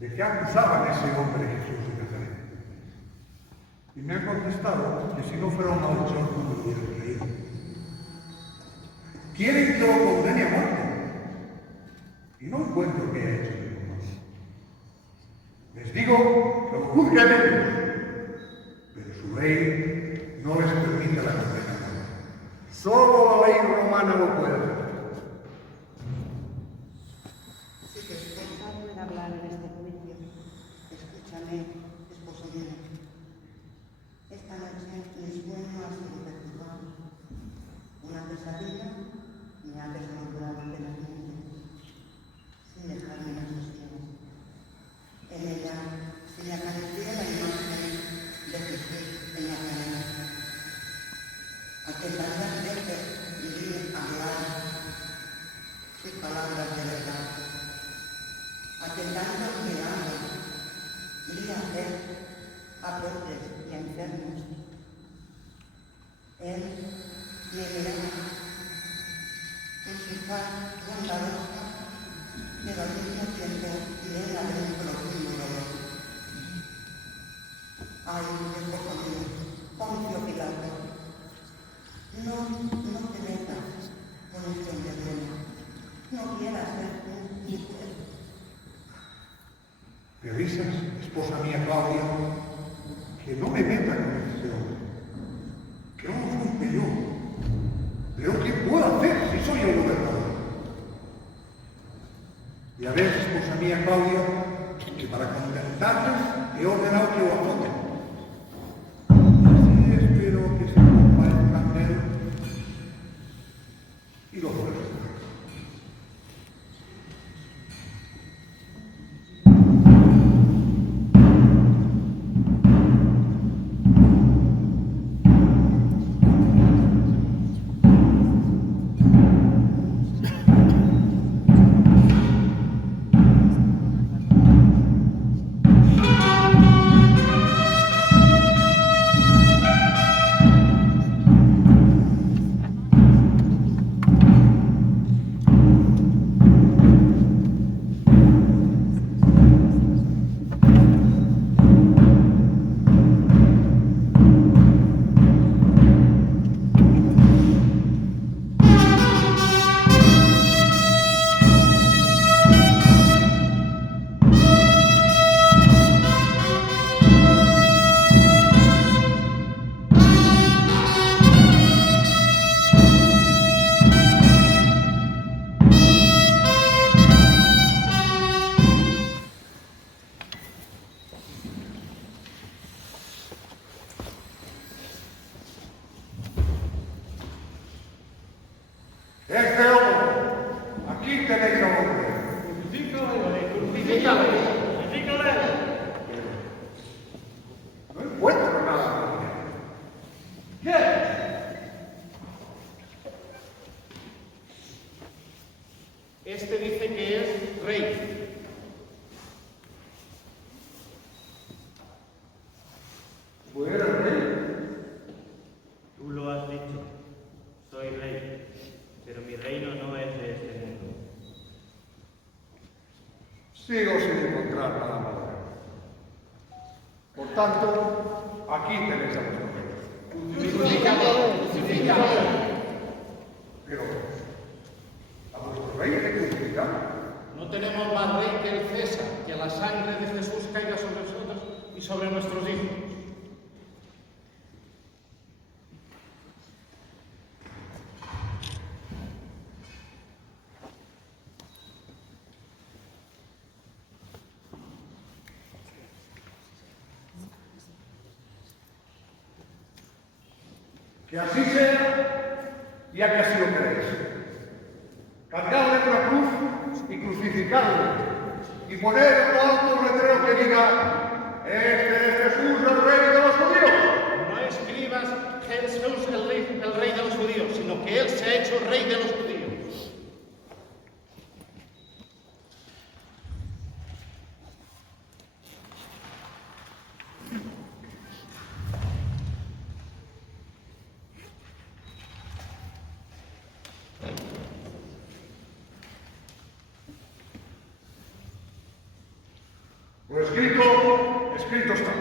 de qué acusaban a ese hombre Jesús de Nazaret. Y me han contestado que si no fuera un malhechor no me hubieran creído. Quieren que lo condene a muerte. Y no encuentro qué ha hecho ninguno. Les digo que lo juzguen ellos, pero su ley no les permite la condena. Solo la ley romana lo puede hacer. Si tu esposa puede hablar en este juicio, escúchame, esposo mío. Esta noche mi sueño ha sido perturbado. Una pesadilla me ha deslumbrado de la mente, sin dejarme la sosiego. En ella se me aparecía la imagen de Jesús en la cadena. A que tantas veces vi hablar sus palabras de verdad. A que tantos me aman, vi hacer a pobres y a enfermos. Él me miraba con su faz bondadosa, pero al mismo tiempo llena de un profundo dolor. Ay, esposo mío, Poncio Pilato, no te metas con este enfermo. No quieras ser un mujer. ¿Me avisas, esposa mía Claudia, que no me meta con ese hombre? Que no lo juzgue yo. ¿Pero qué puedo hacer si soy el gobernador? Ya ves, esposa mía Claudia, que para contentarles he ordenado que lo azoten. Así espero que se compadezcan de él y lo suelten. Aquí tenéis a hombre. Crucifícale. No encuentro nada. ¿Qué? Este dice que es rey. ¿Pues era el rey? Tú lo has dicho. Soy rey, pero mi reino no es de este mundo. Sigo sin encontrar nada más. Por tanto, aquí tenéis a vuestro rey. Crucifícale. Pero, ¿a vuestro rey le crucifican? No tenemos más rey que el César, que la sangre de Jesús caiga sobre nosotros y sobre nuestros hijos. Que así sea, ya que así lo queréis. Cargadle con la cruz y crucificadle. Y poned en lo alto un letrero que diga: "Este es Jesús, el rey de los judíos". No escribas Jesús el rey de los judíos, sino que él se ha hecho rey de los judíos. Lo escrito está.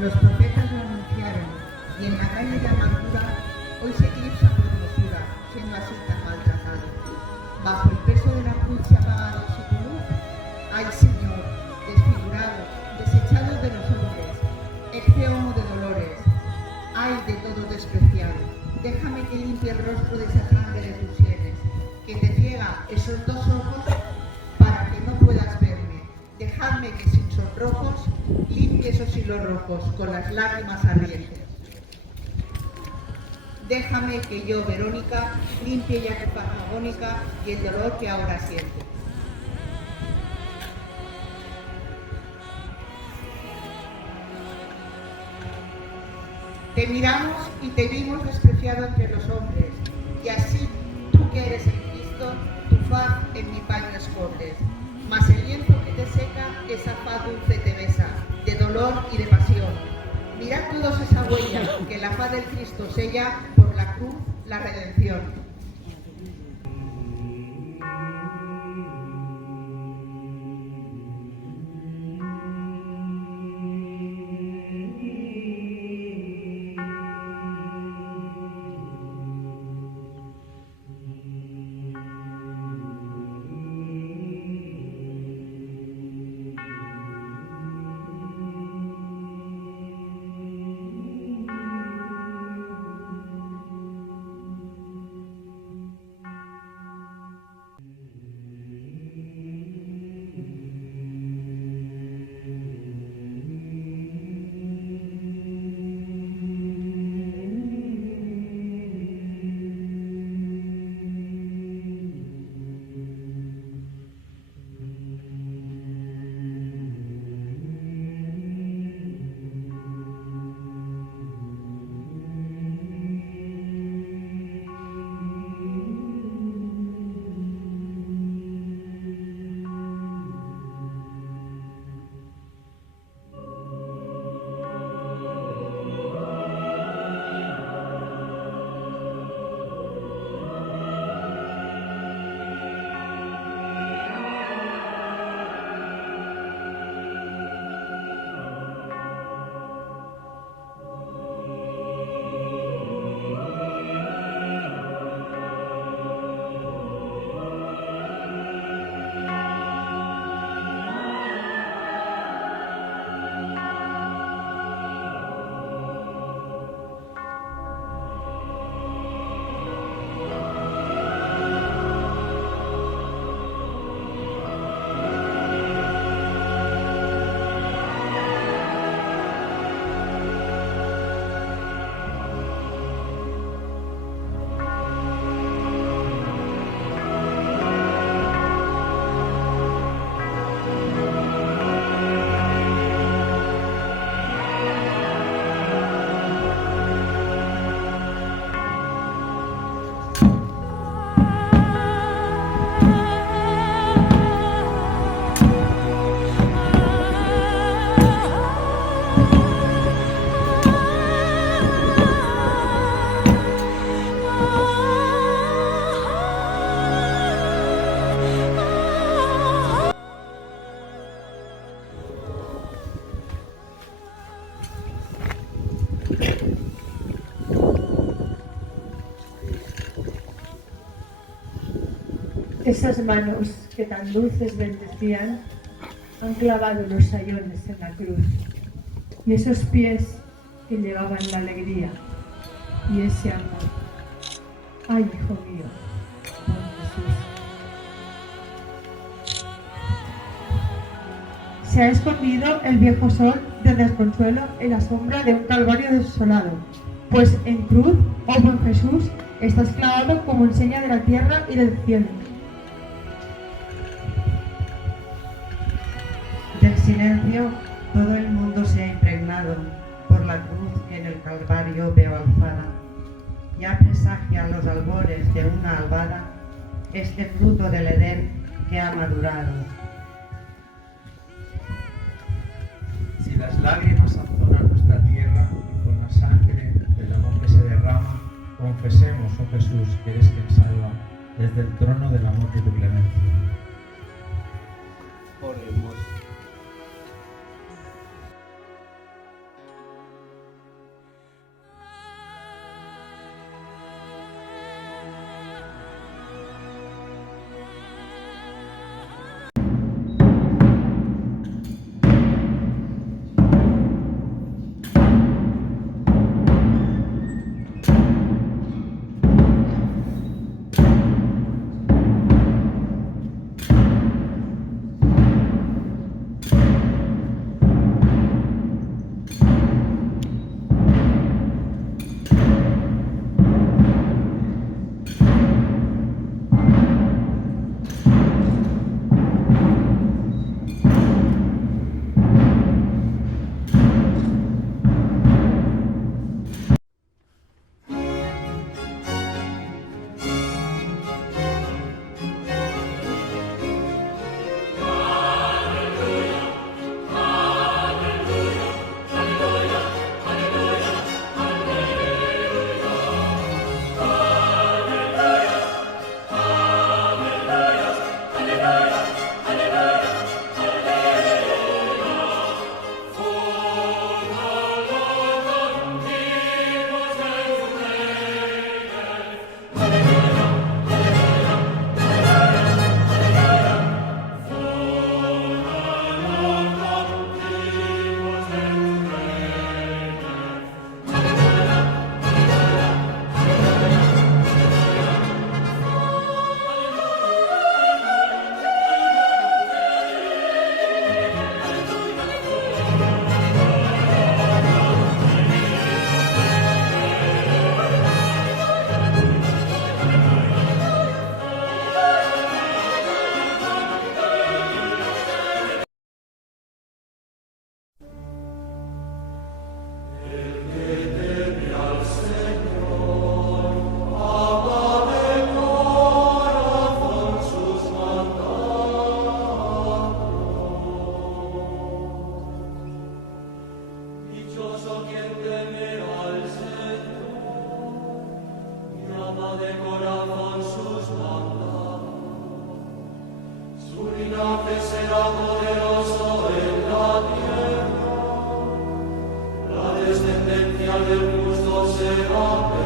Los profetas lo anunciaron, y en la calle de amargura hoy se eclipsa por hermosura, siendo así tan maltratado. Bajo el peso de la cruz se ha apagado su luz. ¡Ay, Señor! Déjame que limpie el rostro de esa sangre de tus sienes, que te ciega esos dos ojos para que no puedas verme. Dejadme que sin sonrojos limpie esos hilos rojos con las lágrimas ardientes. Déjame que yo, Verónica, limpie ya tu paz agónica y el dolor que ahora sientes. Te miramos y te vimos despreciado entre los hombres, y así tú que eres en Cristo, tu faz en mi paño escondes. Mas el lienzo que te seca, esa faz dulce te besa, de dolor y de pasión. Mirad todos esa huella, que la faz del Cristo sella por la cruz la redención. Esas manos que tan dulces bendecían han clavado los sayones en la cruz, y esos pies que llevaban la alegría y ese amor. Ay, hijo mío, por Jesús. Se ha escondido el viejo sol de desconsuelo en la sombra de un calvario desolado, pues en cruz, oh buen Jesús, estás clavado como enseña de la tierra y del cielo. Del silencio todo el mundo se ha impregnado por la cruz que en el Calvario veo alzada. Ya presagia los albores de una albada este fruto del Edén que ha madurado. Si las lágrimas sazonan nuestra tierra y con la sangre del amor que se derrama, confesemos, oh Jesús, que eres quien salva desde el trono del amor de tu clemencia. Oremos. de corazón sus mandados. Su linaje será poderoso en la tierra. La descendencia del justo será